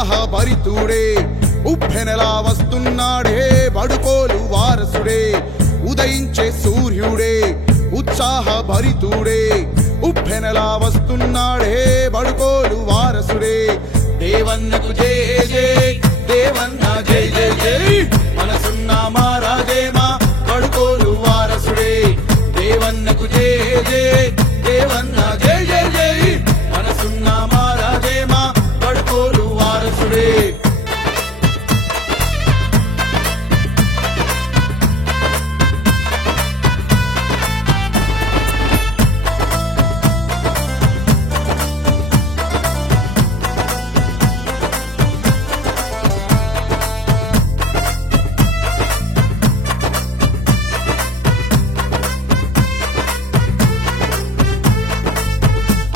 ఉత్సాహ భరితుడే ఉప్పెనలా వస్తున్నాడే బడుకోలు వారసుడే ఉదయించే సూర్యుడే ఉత్సాహ భరితుడే ఉప్పెనలా వస్తున్నాడే బడుకోలు వారసుడే దేవన్నకు జై జై దేవన్న జై జై జై మనసున్న మహారాజేమా బడుకోలు వారసుడే దేవన్నకు జై జై దేవన్న జై జై జై మనసున్న మహారాజేమా బడుకోలు వారసుడే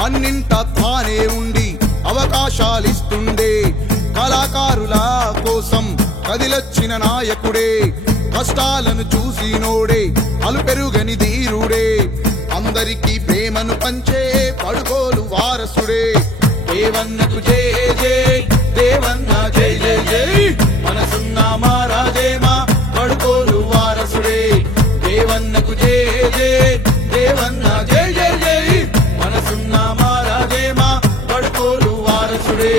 అన్నింట తానే ఉండి అవకాశాలిస్తుండే కళాకారుల కోసం కదిలొచ్చిన నాయకుడే కష్టాలను చూసినోడే అలుపెరుగని ధీరుడే అందరికీ ప్రేమను పంచే బడుకోలు వారసుడే దేవన్నకు జై జై దేవన్న జై జై జై మనసున్న మహారాజేమా బడుకోలు వారసుడే దేవన్నకు జై జై దేవన్న జై జై జై మనసున్న మహారాజేమా బడుకోలు వారసుడే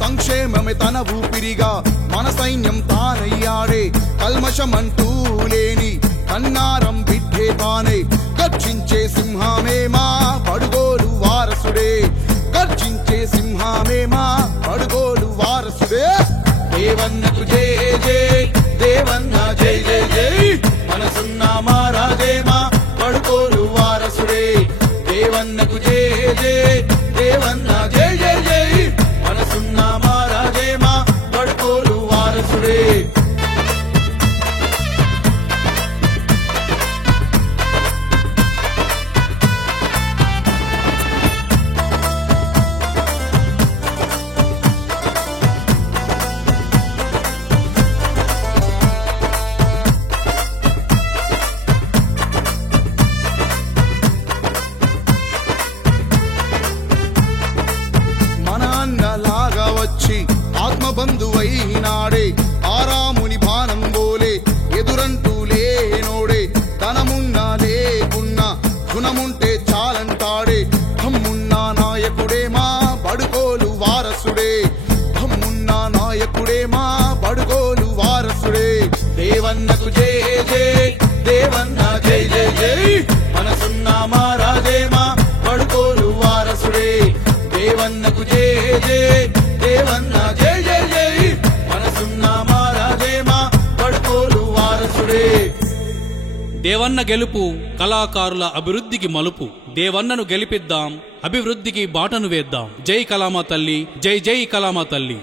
సంక్షేమమే తన ఊపిరిగా మన సైన్యం తానయ్యాడే కల్మషమంటూ లేని కన్నారం బిడ్డే తానే గర్జించే సింహమే మా బడుగోలు వారసుడే గర్జించే సింహమే మా బడుగోలు వారసుడే దేవన్నకు జై జై దేవన్న జై జై జై మనసున్న మహారాజేమా బడుగోలు వారసుడే దేవన్నకు జై జై దేవన్న జై జై జై మనసున్న మహారాజేమా బడుకోలు వారసుడే లాగా వచ్చి ఆత్మబంధువైనాడే ఆరాముని బాణం బోలే ఎదురంటూ లేనోడే ధనమున్నా లేకున్నా గుణముంటే చాలంటాడే దమ్మున్నా నాయకుడే మా బడుకోలు వారసుడే దమ్మున్నా నాయకుడే మా బడుకోలు వారసుడే దేవన్నకు జై జై దేవన్న జై జై జై మనసున్న మహారాజేమా బడుకోలు వారసుడే దేవన్నకు జై జై దేవన్న జై జై జై మనసున్న మహారాజేమా బడుకోలు వారసుడే దేవన్న గెలుపు కళాకారుల అభివృద్ధికి మలుపు దేవన్నను గెలిపిద్దాం అభివృద్ధికి బాటను వేద్దాం జై కళామ తల్లి జై జై కళామ తల్లి